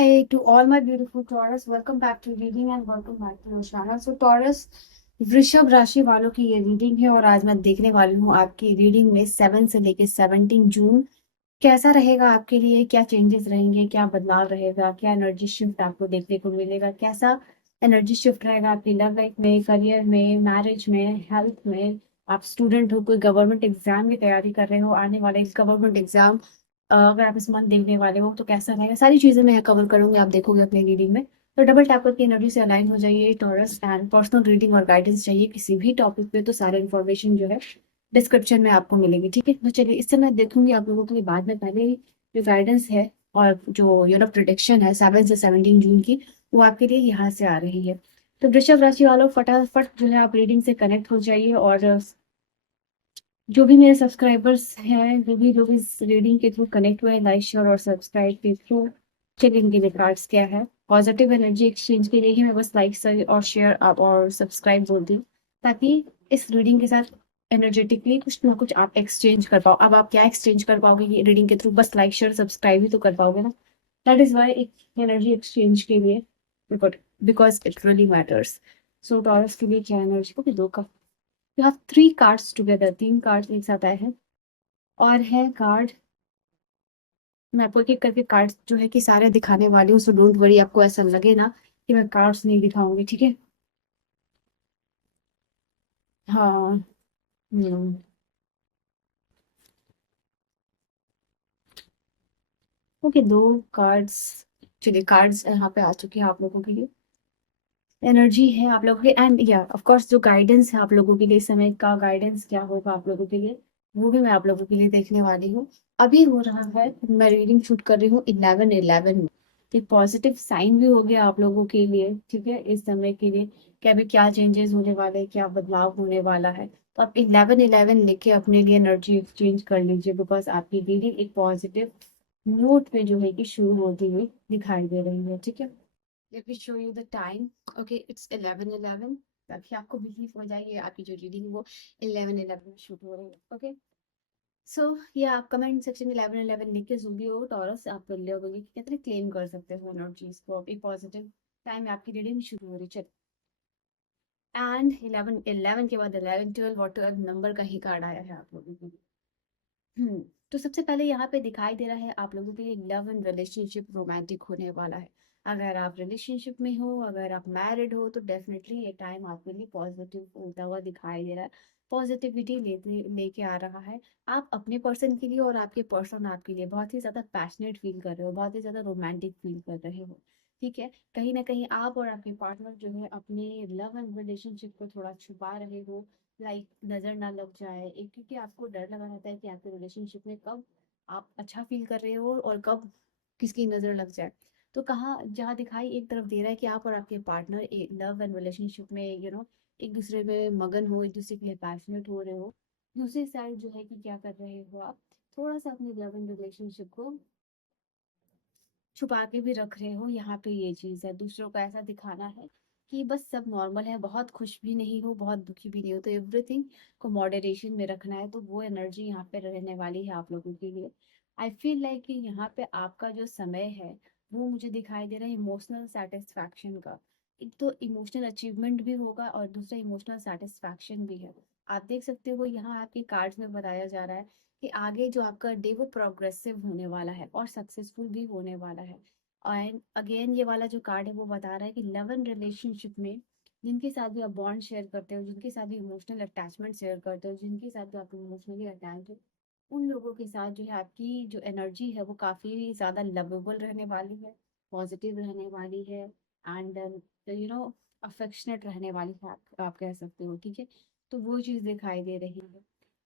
Hi to all my beautiful Taurus. Welcome back to reading and welcome back to your channel. So Taurus, वृषभ राशि वालों की ये reading है और आज मैं देखने वाली हूँ आपकी रीडिंग में 7 से लेके 17 जून कैसा रहेगा आपके लिए, क्या चेंजेस रहेंगे, क्या बदलाव रहेगा, क्या एनर्जी शिफ्ट आपको देखने को मिलेगा, कैसा एनर्जी शिफ्ट रहेगा आपकी लव लाइफ में, करियर में, मैरिज में, हेल्थ में। आप स्टूडेंट हो, कोई गवर्नमेंट एग्जाम की तैयारी कर रहे हो, आने वाले गवर्नमेंट एग्जाम अगर आप इस मंथ देखने वाले हो तो कैसा रहेगा, सारी चीजें मैं कवर करूंगी, आप देखोगे अपनी रीडिंग में। तो डबल टैप करके एनर्जी से अलाइन हो जाइए टॉरस। एंड पर्सनल रीडिंग और गाइडेंस चाहिए किसी भी टॉपिक पे तो सारे इन्फॉर्मेशन जो है डिस्क्रिप्शन में आपको मिलेगी, ठीक है। तो चलिए, इससे मैं देखूंगी आप लोगों के लिए बाद में। पहले ही जो गाइडेंस है और जो प्रोडिक्शन है 7 से 17 जून की, वो आपके लिए यहाँ से आ रही है। तो वृषभ राशि वालों, फटाफट जो है आप रीडिंग से कनेक्ट हो जाइए। और जो भी मेरे सब्सक्राइबर्स हैं, जो भी लोग इस रीडिंग के थ्रू कनेक्ट हुए हैं, लाइक शेयर और सब्सक्राइब के थ्रू, चलिए इनके लिए कार्ड्स क्या है। पॉजिटिव एनर्जी एक्सचेंज के लिए ही मैं बस लाइक और शेयर और सब्सक्राइब बोलती हूँ, ताकि इस रीडिंग के साथ एनर्जेटिकली कुछ ना कुछ आप एक्सचेंज कर पाओ। अब आप क्या एक्सचेंज कर पाओगे ये रीडिंग के थ्रू? बस लाइक शेयर सब्सक्राइब ही तो कर पाओगे ना। दैट इज वाई एक एनर्जी एक्सचेंज के लिए, because it really matters. So taurus के लिए क्या एनर्जी? ओके, दो का you have 3 cards together, 3 cards एक साथ आए हैं। और है कार्ड, मैं आपको एक एक करके कार्ड्स जो है कि सारे दिखाने वाली हूँ, सो डोंट वरी, आपको ऐसा लगे ना कि मैं कार्ड्स नहीं दिखाऊंगी, ठीक है। हाँ। हम्म। ओके, दो कार्ड्स। चलिए, कार्ड्स यहाँ पे आ चुके हैं आप लोगों के लिए। एनर्जी है आप लोगों के, एंड या ऑफ कोर्स जो गाइडेंस है आप लोगों के लिए, इस समय का गाइडेंस क्या होगा आप लोगों के लिए, वो भी मैं आप लोगों के लिए देखने वाली हूँ। अभी हो रहा है, मैं रीडिंग शूट कर रही हूँ 11/11 में। एक पॉजिटिव साइन भी हो गया आप लोगों के लिए, ठीक है, इस समय के लिए कि अभी क्या चेंजेस होने वाले हैं, क्या बदलाव होने वाला है। तो आप 11/11 लेके अपने लिए एनर्जी एक्सचेंज कर लीजिए, बिकॉज आपकी रीडिंग एक पॉजिटिव नोट पे जो है कि शुरू होती हुई दिखाई दे रही है, ठीक है। Let me show you the time. Okay, it's 11:11, ताकि आपको बिलीव हो जाए ये आपकी जो रीडिंग वो 11:11 में शूट हो रही है। ओके, सो ये आप कमेंट सेक्शन में 11:11 लिख के जो भी हो टॉरस आप कर लोगे कि कितने क्लेम कर सकते हो एनर्जीज को। अभी पॉजिटिव टाइम में आपकी रीडिंग शुरू हो रही है। एंड 11:11 के बाद 11, 12 और 12 नंबर का ही कार्ड आया है आप लोगों के लिए। तो सबसे पहले यहाँ पे दिखाई दे रहा है आप लोगों के लिए लव एंड रिलेशनशिप रोमांटिक होने वाला है। अगर आप रिलेशनशिप में हो, अगर आप मैरिड हो, तो डेफिनेटली ये टाइम आपके लिए पॉजिटिव होता हुआ दिखाई दे रहा है। पॉजिटिविटी लेके आ रहा है। आप अपने पर्सन के लिए और आपके पर्सन आपके लिए बहुत ही ज्यादा पैशनेट फील कर रहे हो, बहुत ही ज्यादा रोमांटिक फील कर रहे हो, ठीक है। कहीं ना कहीं आप और आपके पार्टनर जो है अपने लव एंड रिलेशनशिप को थोड़ा छुपा रहे हो, लाइक नजर ना लग जाए एक, क्योंकि आपको डर लगा रहता है कि आपके रिलेशनशिप में कब आप अच्छा फील कर रहे हो और कब किसकी नजर लग जाए। तो कहाँ जहाँ दिखाई एक तरफ दे रहा है कि आप और आपके पार्टनर लव एंड रिलेशनशिप में एक दूसरे में मगन हो, एक दूसरे के लिए पैशनेट हो रहे हो। दूसरी साइड जो है कि क्या कर रहे हो आप, थोड़ा सा अपने लव एंड रिलेशनशिप को छुपा के भी रख रहे हो। यहाँ पे ये चीज है, दूसरों को ऐसा दिखाना है कि बस सब नॉर्मल है, बहुत खुश भी नहीं हो, बहुत दुखी भी नहीं हो, तो एवरीथिंग को मॉडरेशन में रखना है। तो वो एनर्जी यहाँ पे रहने वाली है आप लोगों के लिए। आई फील लाइक कि यहाँ पे आपका जो समय है वो मुझे दिखाई दे रहा है इमोशनल सेटिस्फैक्शन का। एक तो इमोशनल अचीवमेंट भी होगा और दूसरा इमोशनल सेटिस्फैक्शन भी है। आप देख सकते हो यहाँ आपके कार्ड्स में बताया जा रहा है कि आगे जो आपका डे वो प्रोग्रेसिव होने वाला है और सक्सेसफुल भी होने वाला है। एंड अगेन ये वाला जो कार्ड है वो बता रहा है कि लव एंड रिलेशनशिप में जिनके साथ भी आप बॉन्ड शेयर करते हो, जिनके साथ भी इमोशनल अटैचमेंट शेयर करते हो, जिनके साथ भी आप इमोशनली अटैच हो, उन लोगों के साथ जो है आपकी जो एनर्जी है वो काफी ज्यादा लवेबल रहने वाली है, पॉजिटिव रहने वाली है, एंड अफेक्शनेट रहने वाली है, आप कह सकते हो, ठीक है। तो वो चीज दिखाई दे रही है।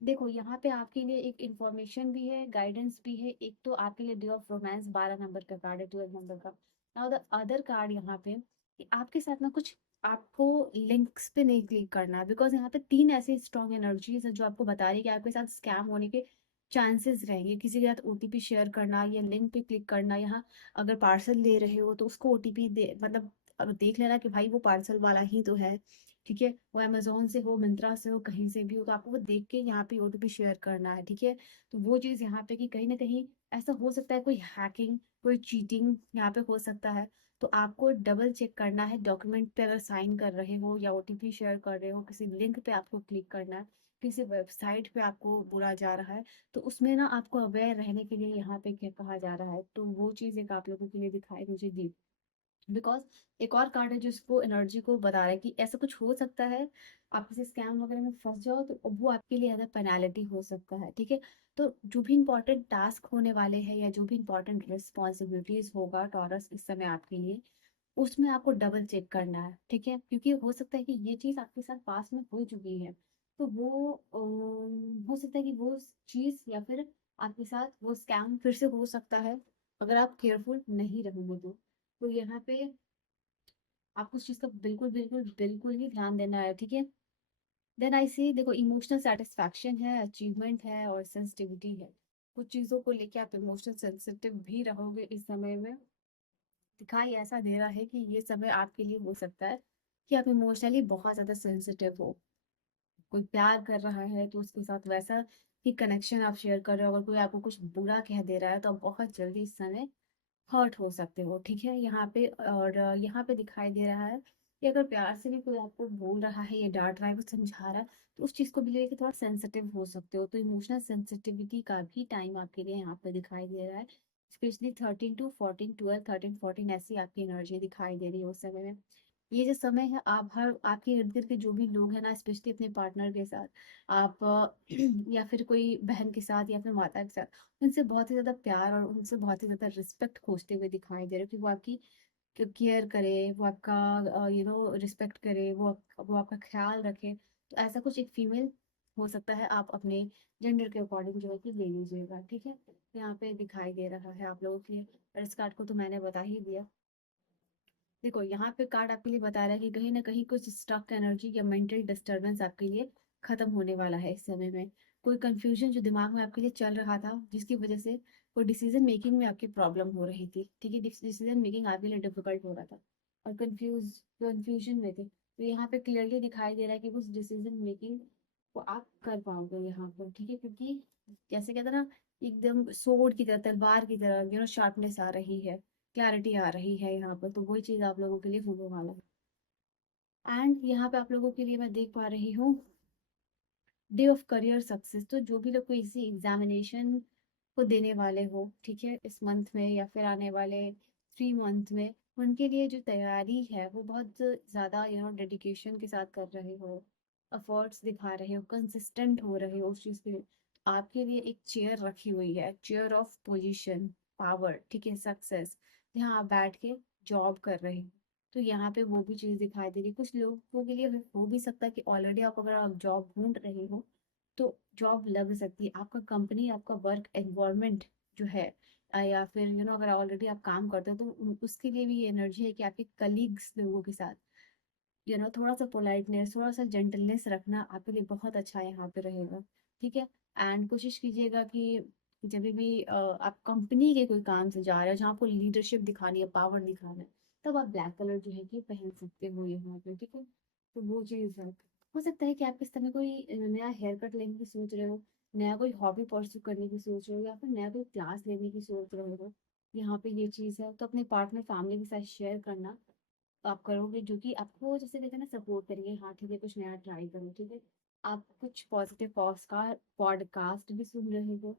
देखो यहाँ पे आपके लिए एक इंफॉर्मेशन भी है, गाइडेंस भी है। एक तो आपके लिए डे ऑफ रोमांस 12 नंबर का कार्ड है, 12 नंबर का। नाउ द अदर कार्ड यहाँ पे कि आपके साथ ना कुछ आपको लिंक्स पे नहीं क्लिक करना है, बिकॉज यहाँ पे 3 ऐसी स्ट्रॉन्ग एनर्जीज है जो आपको बता रही है कि आपके साथ स्कैम होने के चांसेस रहेंगे। किसी के साथ ओटीपी शेयर करना या लिंक पे क्लिक करना, यहाँ अगर पार्सल ले रहे हो तो उसको ओटीपी दे, मतलब अब देख लेना कि भाई वो पार्सल वाला ही तो है, ठीक है, वो अमेज़न से हो, मिंत्रा से हो, कहीं से भी हो, तो आपको वो देख के यहाँ पे ओटीपी शेयर करना है, ठीक है? तो वो चीज़ यहाँ पे कि कहीं न कहीं ऐसा हो सकता है कोई हैकिंग, कोई चीटिंग यहाँ पे हो सकता है। तो आपको डबल चेक करना है डॉक्यूमेंट पे अगर साइन कर रहे हो या ओटीपी शेयर कर रहे हो, किसी लिंक पे आपको क्लिक करना है, किसी वेबसाइट पे आपको बोला जा रहा है, तो उसमें ना आपको अवेयर रहने के लिए यहाँ पे क्या कहा जा रहा है, तो वो चीज़ एक आप लोगों के लिए दिखाई मुझे दी। बिकॉज़ एक और कार्ड है जिसको एनर्जी को बता रहा है कि ऐसा कुछ हो सकता है, आप किसी स्कैम वगैरह में फँस जाओ तो वो आपके लिए एज़ अ पेनल्टी हो सकता है, ठीक है? तो जो भी इम्पोर्टेंट टास्क होने वाले हैं या जो भी इम्पोर्टेंट रिस्पॉन्सिबिलिटीज़ होगा टॉरस इस समय आपके लिए, उसमें आपको डबल चेक करना है, ठीक है? क्योंकि हो सकता है कि ये चीज़ आपके साथ पास्ट में हो चुकी है, तो वो हो सकता है कि वो चीज़ या फिर आपके साथ वो स्कैम फिर से हो सकता है, अगर आप केयरफुल नहीं रहोगे तो। तो यहाँ पे आपको उस चीज़ का बिल्कुल, बिल्कुल, बिल्कुल ही ध्यान देना है, ठीक है? देन आई सी देखो इमोशनल सैटिस्फैक्शन है, अचीवमेंट है और सेंसिटिविटी है। कुछ चीज़ों को लेके आप इमोशनल सेंसिटिव भी रहोगे इस समय में। दिखाई ऐसा दे रहा है कि ये समय आपके लिए हो सकता है कि आप इमोशनली बहुत ज़्यादा सेंसिटिव हो। कोई प्यार कर रहा है तो उसके साथ वैसा ही कनेक्शन आप शेयर कर रहे हो, अगर कोई आपको कुछ बुरा कह दे रहा है तो आप बहुत जल्दी इस समय हर्ट हो सकते हो, ठीक है? यहाँ पे और यहाँ पे दिखाई दे रहा है कि अगर प्यार से भी कोई आपको बोल रहा है या डाँट रहा है, कुछ समझा रहा है, तो उस चीज़ को भी लेके थोड़ा सेंसिटिव हो सकते हो। तो इमोशनल सेंसिटिविटी का भी टाइम आपके लिए यहाँ पे दिखाई दे रहा है। स्पेशली 13 टू 14, 12, 13, 14 ऐसी आपकी एनर्जी दिखाई दे रही है उस समय में। ये जो समय है आप हर आपके इर्द-गिर्द के जो भी लोग हैं ना, स्पेशली अपने पार्टनर के साथ, आप या फिर कोई बहन के साथ या फिर माता के साथ, उनसे बहुत ही ज़्यादा प्यार और उनसे बहुत ही ज़्यादा रिस्पेक्ट खोजते हुए दिखाई दे रहे हो कि वो आपकी केयर करे, वो आपका रिस्पेक्ट करे, वो आपका ख़्याल रखे। तो ऐसा कुछ एक फीमेल हो सकता है, आप अपने जेंडर के अकॉर्डिंग जो है कि ले लीजिएगा, ठीक है? तो यहाँ पे दिखाई दे रहा है आप लोगों के लिए और इस कार्ड को तो मैंने बता ही दिया। देखो यहाँ पे कार्ड आपके लिए बता रहा है कि कहीं न कहीं कुछ स्टक एनर्जी या मेंटल डिस्टर्बेंस आपके लिए खत्म होने वाला है इस समय में। कोई कन्फ्यूज़न जो दिमाग में आपके लिए चल रहा था, जिसकी वज़ह से कोई डिसीज़न मेकिंग में आपकी प्रॉब्लम हो रही थी, ठीक है? डिसीज़न मेकिंग आपके लिए डिफ़िकल्ट हो रहा था और कन्फ्यूज़न में थे। तो यहाँ पे क्लियरली दिखाई दे रहा है कि उस डिसीज़न मेकिंग को आप कर पाओगे यहाँ पर, ठीक है? क्योंकि जैसे कहते हैं ना, एकदम सोर्ड की तरह, तलवार की तरह शार्पनेस आ रही है। क्लैरिटी आ रही है यहाँ पर, तो वही चीज़ आप लोगों के लिए होने वाला है। एंड यहाँ पे आप लोगों के लिए मैं देख पा रही हूँ डे ऑफ करियर सक्सेस। तो जो भी लोग कोई इसी एग्जामिनेशन को देने वाले हो, ठीक है, इस मंथ में या फिर आने वाले 3 मंथ में, उनके लिए जो तैयारी है वो बहुत ज़्यादा डेडिकेशन के साथ कर रहे हो, एफर्ट्स दिखा रहे हो, कंसिस्टेंट हो रहे हो उस चीज़ के लिए। आपके लिए एक चेयर रखी हुई है, चेयर ऑफ पोजीशन, पावर, ठीक है, सक्सेस, जहाँ आप बैठ के जॉब कर रहे हो। तो यहाँ पे वो भी चीज़ दिखाई दे रही है। कुछ लोगों के लिए हो भी सकता है कि ऑलरेडी आप अगर आप जॉब ढूँढ रहे हो, तो जॉब लग सकती है। आपका कंपनी, आपका वर्क एनवायरनमेंट जो है या फिर अगर ऑलरेडी आप काम करते हो तो उसके लिए भी ये एनर्जी है कि आपके कलीग्स लोगों के साथ थोड़ा-सा पोलाइटनेस, थोड़ा-सा जेंटलनेस रखना आपके लिए बहुत अच्छा यहाँ पे रहेगा, ठीक है? एंड कोशिश कीजिएगा कि जभी भी आप कंपनी के कोई काम से जा रहे हो, जहाँ आपको लीडरशिप दिखानी है, पावर दिखाना है, तब आप ब्लैक कलर जो है कि पहन सकते हो यहाँ पे, ठीक है? तो वो चीज़ है। हो सकता है कि आप इस समय कोई नया हेयर कट लेने की सोच रहे हो, नया कोई हॉबी परस्यू करने की सोच रहे हो या फिर नया कोई क्लास लेने की सोच रहे हो। यहाँ पे ये चीज़ है, तो अपने पार्टनर, फैमिली के साथ शेयर करना आप करोगे, जो कि आपको जैसे कहते हैं ना सपोर्ट करेंगे, हाँ ठीक है कुछ नया ट्राई करो, ठीक है? आप कुछ पॉजिटिव पॉडकास्ट भी सुन रहे हो,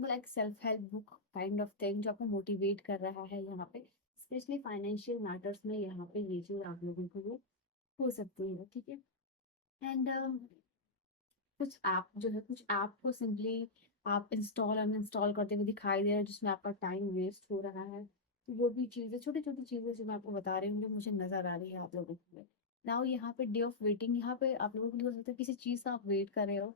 like self help book kind of thing जो आपको मोटिवेट कर रहा है यहाँ पे, स्पेशली फाइनेंशियल मैटर्स में यहाँ पे ये चीज़ आप लोगों के लिए हो सकती है, ठीक है? एंड कुछ ऐप को सिंपली आप इंस्टॉल अनइंस्टॉल करते हुए दिखाई दे रहा है जिसमें आपका टाइम वेस्ट हो रहा है। तो वो भी चीज़ें, छोटी-छोटी चीज़ें जो मैं आपको बता रही हूँ जो मुझे नज़र आ रही है आप लोगों के लिए। नाउ यहाँ पे डे ऑफ वेटिंग, यहाँ पे आप लोगों के लिए हो सकता है किसी चीज़ का आप वेट कर रहे हो,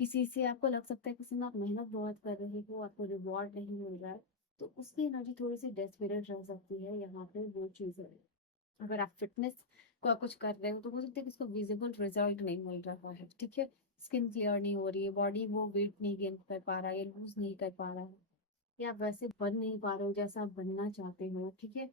किसी से आपको लग सकता है किसी में आप मेहनत बहुत कर रहे हो, आपको रिवॉर्ड नहीं मिल रहा है, तो उसकी एनर्जी थोड़ी-सी डेस्परेट रह सकती है यहाँ पे, वो चीज़ है। अगर आप फिटनेस का कुछ कर रहे हो तो हो सकता है कि उसको विजिबल रिजल्ट नहीं मिल रहा है, ठीक है? स्किन क्लियर नहीं हो रही है, बॉडी वो वेट नहीं गेन कर पा रहा है या लूज नहीं कर पा रहा है, या आप वैसे बन नहीं पा रहे हो जैसा आप बनना चाहते हो, ठीक है?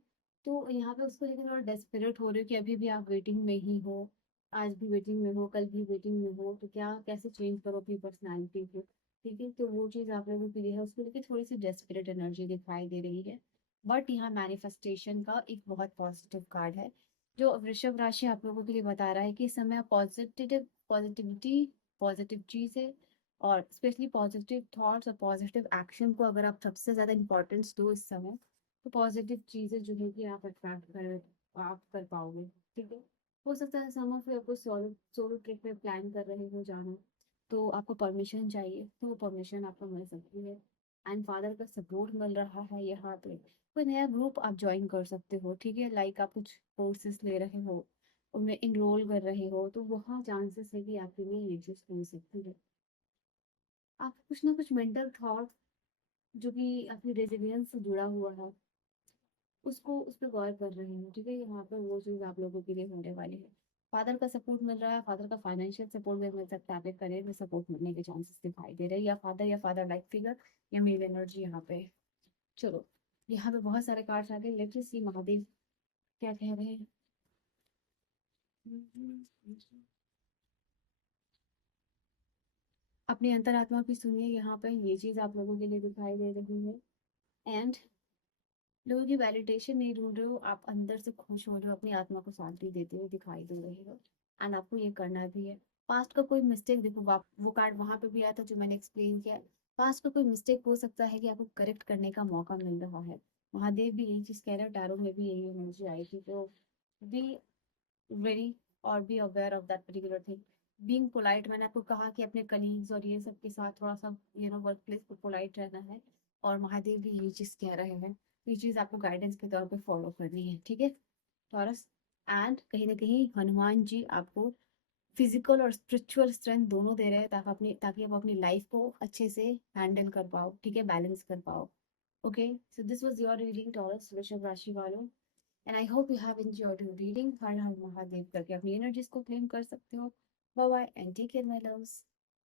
तो यहाँ पे उसको लेकर थोड़ा डेस्परेट हो रहे हो कि अभी भी आप वेटिंग में ही हो, आज भी वेटिंग में हो, कल भी वेटिंग में हो, तो क्या कैसे चेंज करो अपनी पर्सनैलिटी को। ठीक है, तो वो चीज़ आप लोगों के लिए है, उसको लेके थोड़ी सी डेस्परेट एनर्जी दिखाई दे रही है। बट यहाँ मैनिफेस्टेशन का एक बहुत पॉजिटिव कार्ड है, जो वृषभ राशि आप लोगों के लिए बता रहा है कि इस समय पॉजिटिविटी, पॉजिटिव चीज़ें और स्पेशली पॉजिटिव थॉट्स और पॉजिटिव एक्शन को अगर आप सबसे ज़्यादा इंपॉर्टेंस दो इस समय, तो पॉजिटिव चीज़ें जो है कि आप कर पाओगे। ठीक है, हो सकता है समर पे आपको सोलो सोलो ट्रिप में प्लान कर रहे हो जाना, तो आपको परमिशन चाहिए, तो वो परमिशन आपको मिल सकती है। एंड फादर का सपोर्ट मिल रहा है यहाँ पे। कोई नया ग्रुप आप ज्वाइन कर सकते हो, ठीक है, लाइक आप कुछ कोर्सेज ले रहे हो, उनमें इनरोल कर रहे हो, तो वहाँ चांसेस है कि आपके लिए ये चीज़ हो सकती है। आप कुछ ना कुछ मेंटल थॉट जो कि आपकी रेजिलियंस से जुड़ा हुआ है, उसको उस पे गौर कर रहे हैं। ठीक है, यहाँ पर वो चीज़ आप लोगों के लिए होने वाली है। फादर का सपोर्ट मिल रहा है, फादर का फाइनेंशियल सपोर्ट भी मिल सकता है, आपके करियर में सपोर्ट मिलने के चांसेस दिखाई दे रहे हैं, या फादर लाइक फिगर या मेल एनर्जी यहाँ पे। चलो, यहाँ पे बहुत सारे कार्ड्स आ गए, लेट्स सी महादेव क्या कह रहे हैं। अपनी अंतरात्मा की सुनिए, यहाँ पे ये चीज आप लोगों के लिए दिखाई दे रही है। एंड लोगों की वैलिडेशन नहीं ढूंढ रहे हो, आप अंदर से खुश हो रहे हो, अपनी आत्मा को शांति देते हुए दिखाई दे रहे हो। एंड आपको ये करना भी है। पास्ट का कोई मिस्टेक, देखो वो कार्ड वहां पे भी आया था जो मैंने एक्सप्लेन किया। पास्ट का कोई मिस्टेक हो सकता है कि आपको करेक्ट करने का मौका मिल रहा है। महादेव भी यही चीज कह रहे हैं, टैरो में भी यही एनर्जी आई थी, तो बी वेरी और be aware of that particular thing. Being polite, मैंने आपको कहा कि अपने कलीग्स और ये सब के साथ थोड़ा सा वर्क प्लेस पर पोलाइट रहना है। और महादेव भी ये चीज कह रहे हैं, तो ये चीज आपको गाइडेंस के तौर पे फॉलो करनी है। ठीक है टॉरस। एंड कहीं ना कहीं हनुमान जी आपको फिजिकल और स्पिरिचुअल स्ट्रेंथ दोनों दे रहे हैं, ताकि आप अपनी लाइफ को अच्छे से हैंडल कर पाओ, ठीक है, बैलेंस कर पाओ। Okay, so this was your reading Taurus वृषभ राशि वालों। And I hope you have enjoyed your reading. हर हर महादेव करके अपनी एनर्जीज को क्लेम कर सकते हो। Bye bye and take care my loves.